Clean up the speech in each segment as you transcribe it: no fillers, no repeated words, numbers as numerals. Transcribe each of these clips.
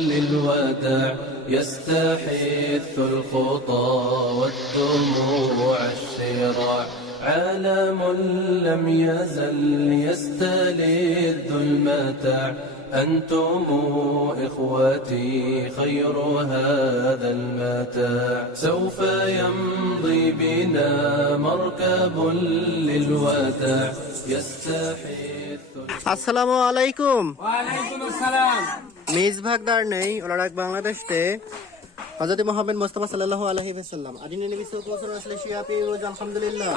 للوداع يستحث الخطى والدموع الشراع عالم لم يزل يستلذ المتاع أنتم إخوتي خير هذا المتاع سوف يمضي بنا مركب للوداع يستحث আসসালামু আলাইকুম ওয়ালাইকুম আসসালাম মেজভাগ দারনেই ওলারাক বাংলাদেশতে হযরত মুহাম্মদ মুস্তাফা সাল্লাল্লাহু আলাইহি ওয়াসাল্লাম আদিনে নবী সাল্লাল্লাহু আলাইহি ওয়াসাল্লাম শিয়াপি রোজ আলহামদুলিল্লাহ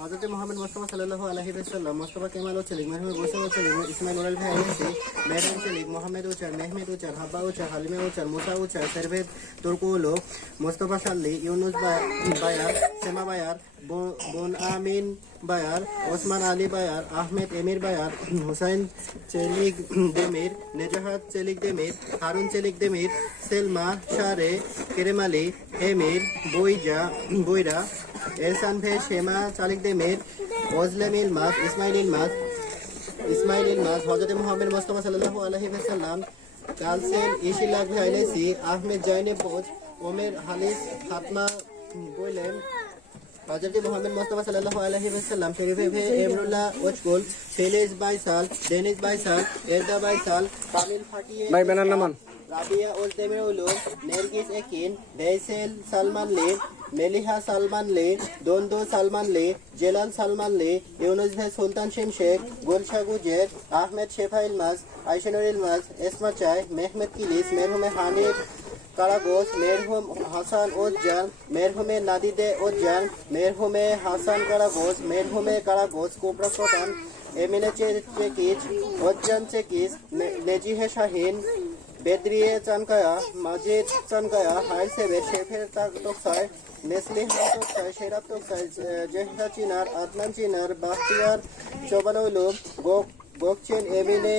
হযরত মুহাম্মদ মুস্তাফা সাল্লাল্লাহু আলাইহি ওয়াসাল্লাম মুস্তাফা কেমাল ও চলিক মেহমেদ ওসাম চলিক ইসমাইল ওলাল ভাই আইসি Mehran Celik Mohammed Ucar Mehmet Ucar হাব্বা Ucar Halime Ucar Musa Ucar সারভেদ তুর্কুলো মুস্তাফা সাল্লি ইউনুস বায়ার সেমা বায়ার বোন Amin Bayar Osman Ali Bayar Ahmed Emir Bayar Huseyin Celik Demir Nezahat Celik Demir Harun Celik Demir Selma শারে কেরেমালি এমির বইরা এহসান ভে শেমা চালিক দেমির ওজলেম ইলমাস ইসমাইল ইলমাস হযরত মুহাম্মদ মুস্তাফা সাল্লাল্লাহু আলাইহি ওয়াসাল্লাম কালসেন ইশিলাক ভাইলেসি আহমেদ জয়নে পোজ ওমের হালিস ফাতমা বইলেন হযরত মুহাম্মদ মুস্তাফা সাল্লাল্লাহু আলাইহি ওয়াসাল্লাম শরীফে ভে এমরুল্লাহ ওচকুল সেলিস বাইসাল ডেনিস বাইসাল এরদা বাইসাল কামিল ফাটিয়ে ভাই বেনার নামান রাবিয়া উল তেমির উলুম নেরগিস একিন দেইসেল সালমান লে মেলিহা সালমান লে দোন্দো সালমান লে জেলাল সালমান লে ইউনুস ভে সুলতান শেখ গুলশা গুজের আহমেদ শেফা ইলমাস আইশানুর ইলমাস এসমা চাই মেহমেদ কিলিস মেরহুমে হানিফ কারাগোস মেরহুম হাসান উজ্জান মেরহুমে নাদিদে উজ্জান মেরহুমে হাসান কারাগোস মেরহুমে কারাগোস কোবরা সোটান এমিনে চেকিজ উজ্জান চেকিজ নেজিহে শাহিন বেদরিয়ে চানকায়া মাজিদ চানকায়া হাইর সেবের শেফের তোকসায় নেসলি হান তোকসায় শেরাব তোকসায় জেহরা চিনার আদনান চিনার বাখতিয়ার চোবানউলুম গোকচেন এমিনে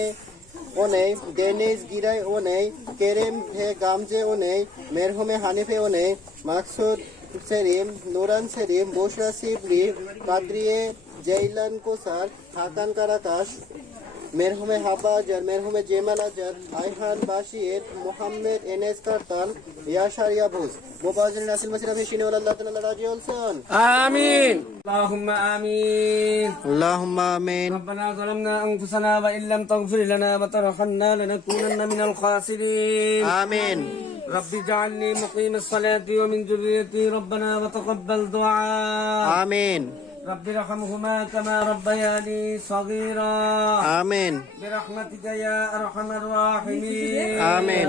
ওনেই ডেনিস গিরাই ওনেই কেরেম ভে গামজে ওনেই মেরহুমে হানিফে ওনেই মাকসুদ সেরিম নুরান সেরিম বুশরা সিবরি কাদরিয়ে জৈলান কোসার হাকান কারাকাশ মেরহুমে হাব্বা আজার মেরহুমে জেমাল আজার আইহান বাশির মোহাম্মদ এনএস কারতান ইয়াশার ইয়াবুজ মুবাজির নাসিল মাসিরা ফিশিনে আল্লাহ তাআলা রাজি হলছেন আমিন আল্লাহুম্মা আমিন আল্লাহুম্মা আমিন ربنا ظلمنا انفسنا وان لم تغفر لنا وترحمنا لنكونن من الخاسرين আমিন رب اجعلني مقيم الصلاة ومن ذريتي ربنا وتقبل دعاء আমিন رب ارحمهما كما ربياني صغيرا আমিন برحمتك يا ارحم الراحمين آمين.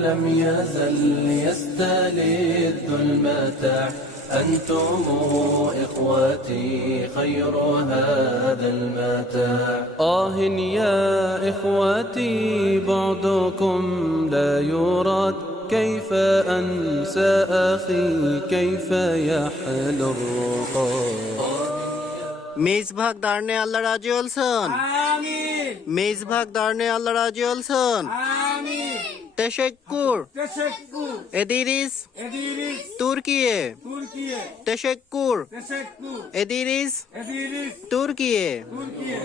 لم يزل يستلذ المتاع أنتم إخوتي خير هذا المتاع يا إخوتي بعدكم لا يراد كيف أنسى أخي كيف يحل الرقاد মেজভাগ দারনে আল্লাহ রাজি হলছেন آمين মেজভাগ দারনে আল্লাহ রাজি হলছেন آمين তেশেক্কুর تشكر এদিরিস إدريس তুর্কিয়ে تركيا তেশেক্কুর تشكر এদিরিস إدريس তুর্কিয়ে تركيا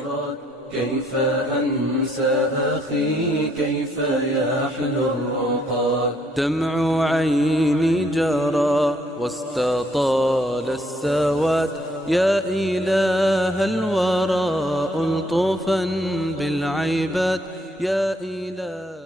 كيف أنسى أخي كيف يحلو الرقاد دمع عيني جرى واستطال السواد يا إله الورى ألطفا بالعباد يا إله